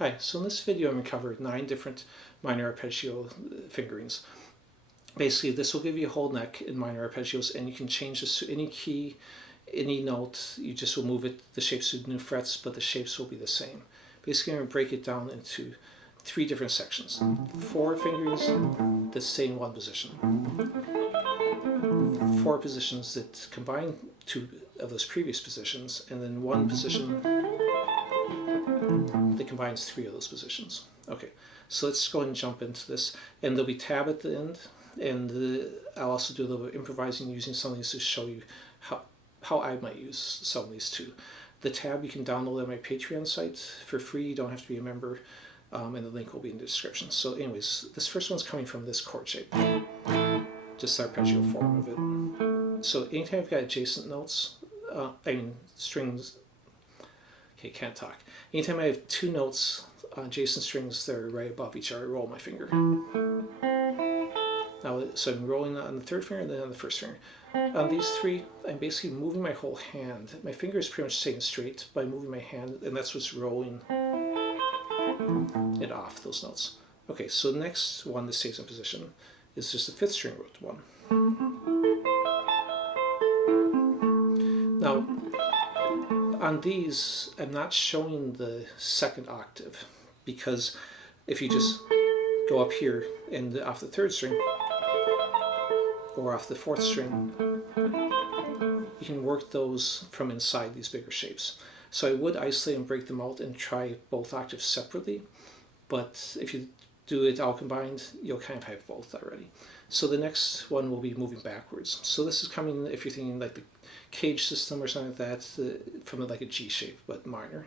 Hi, so in this video I'm going to cover 9 different minor arpeggio fingerings. Basically this will give you a whole neck in minor arpeggios, and you can change this to any key, any note. You just will move it, the shapes to new frets, but the shapes will be the same. Basically I'm going to break it down into 3 different sections. 4 fingerings that stay in one position. 4 positions that combine 2 of those previous positions, and then 1 position that combines 3 of those positions. Okay, so let's go ahead and jump into this. And there'll be tab at the end, and I'll also do a little bit of improvising using some of these to show you how I might use some of these too. The tab you can download at my Patreon site for free. You don't have to be a member, and the link will be in the description. So anyways, this first one's coming from this chord shape, just the arpeggio form of it. So anytime I've got adjacent notes, strings, okay, can't talk. Anytime I have 2 notes, adjacent strings that are right above each other, I roll my finger. Now, so I'm rolling on the 3rd finger and then on the 1st finger. On these 3, I'm basically moving my whole hand. My finger is pretty much staying straight by moving my hand, and that's what's rolling it off, those notes. Okay, so the next one that stays in position is just the 5th string root one. Now, on these, I'm not showing the 2nd octave, because if you just go up here and off the 3rd string or off the 4th string, you can work those from inside these bigger shapes. So I would isolate and break them out and try both octaves separately, but if you do it all combined, you'll kind of have both already. So the next one will be moving backwards. So this is coming, if you're thinking like the cage system or something like that, from like a G shape, but minor.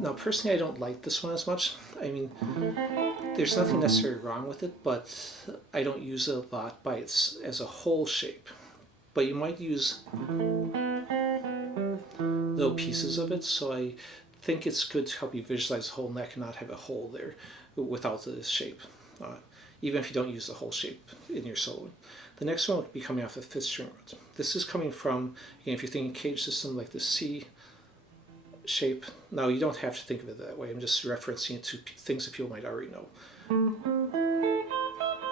Now personally I don't like this one as much. I mean, there's nothing necessarily wrong with it, but I don't use it a lot as a whole shape. But you might use little pieces of it, so I think it's good to help you visualize the whole neck and not have a hole there without the shape, even if you don't use the whole shape in your solo. The next one will be coming off the 5th string root. This is coming from, again, if you're thinking cage system, like the C shape. Now you don't have to think of it that way. I'm just referencing it to things that people might already know.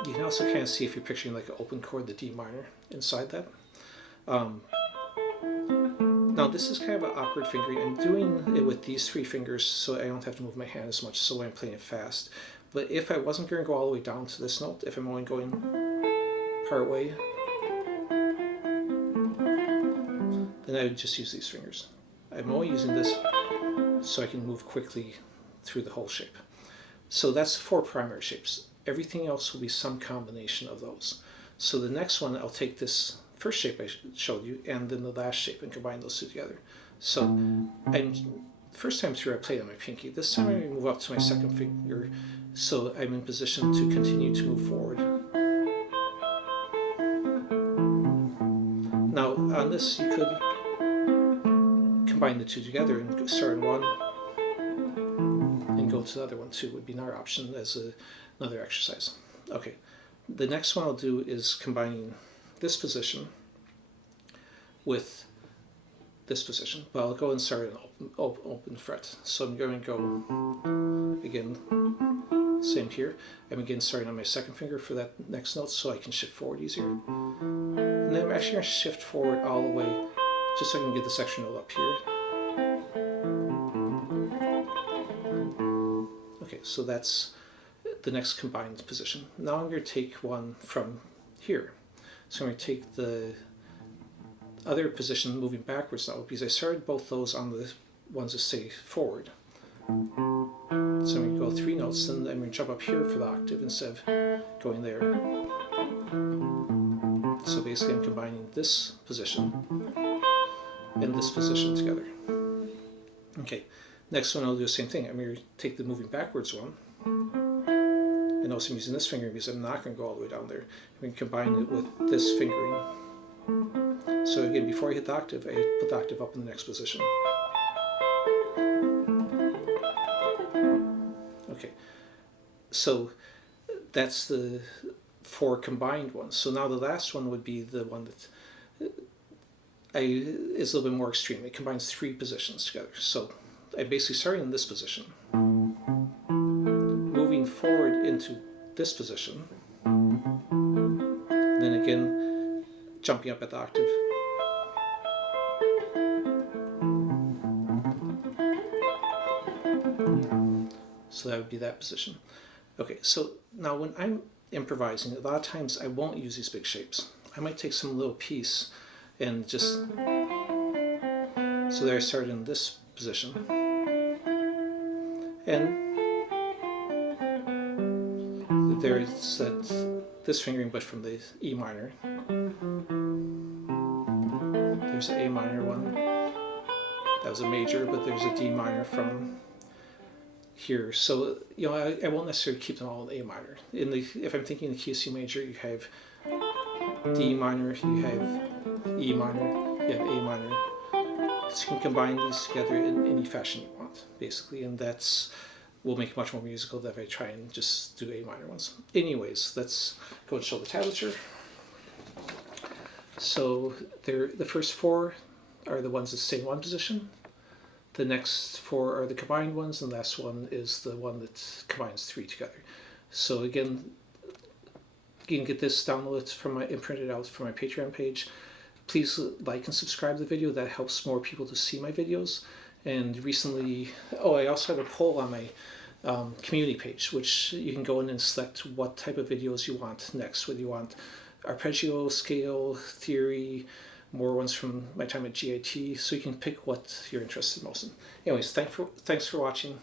You can also kind of see, if you're picturing like an open chord, the D minor inside that. Now this is kind of an awkward fingering. I'm doing it with these 3 fingers so I don't have to move my hand as much, so I'm playing it fast. But if I wasn't going to go all the way down to this note, if I'm only going part way, then I would just use these fingers. I'm only using this so I can move quickly through the whole shape. So that's 4 primary shapes. Everything else will be some combination of those. So the next one, I'll take this first shape I showed you and then the last shape and combine those 2 together. So first time through I played on my pinky. This time I move up to my 2nd finger, so I'm in position to continue to move forward. Now on this you could combine the 2 together and start on one and go to the other one too, would be another option as another exercise. Okay, the next one I'll do is combining this position with this position, but I'll go and start an open fret. So I'm going to go again, same here. I'm again starting on my 2nd finger for that next note so I can shift forward easier. And then I'm actually going to shift forward all the way just so I can get this extra note up here. Okay, so that's the next combined position. Now I'm going to take one from here. So I'm going to take the other position moving backwards now, because I started both those on the ones that stay forward. So I'm going to go 3 notes, and I'm going to jump up here for the octave instead of going there. So basically I'm combining this position and this position together. Okay, next one I'll do the same thing. I'm going to take the moving backwards one, and also I'm using this finger because I'm not going to go all the way down there. I'm going to combine it with this fingering. So again, before I hit the octave, I put the octave up in the next position. Okay, so that's the 4 combined ones. So now the last one would be the one that is a little bit more extreme. It combines 3 positions together. So I'm basically starting in this position, moving forward into this position, and then again jumping up at the octave. So that would be that position. Okay, so now when I'm improvising, a lot of times I won't use these big shapes. I might take some little piece and just, so there I started in this position. And there's this fingering, but from the E minor. There's an A minor one. That was a major, but there's a D minor from here. So, you know, I won't necessarily keep them all in A minor. If I'm thinking the key of C major, you have D minor, you have E minor, you have A minor. So you can combine these together in any fashion you want, basically, and will make it much more musical than if I try and just do A minor ones. Anyways, let's go and show the tablature. So the first 4 are the ones that stay in one position. The next 4 are the combined ones, and the last one is the one that combines 3 together. So again, you can get this downloaded and printed out from my Patreon page. Please like and subscribe to the video. That helps more people to see my videos. And recently, I also have a poll on my community page, which you can go in and select what type of videos you want next. Whether you want arpeggio, scale, theory, more ones from my time at GIT, so you can pick what you're interested most in. Anyways, thanks for watching.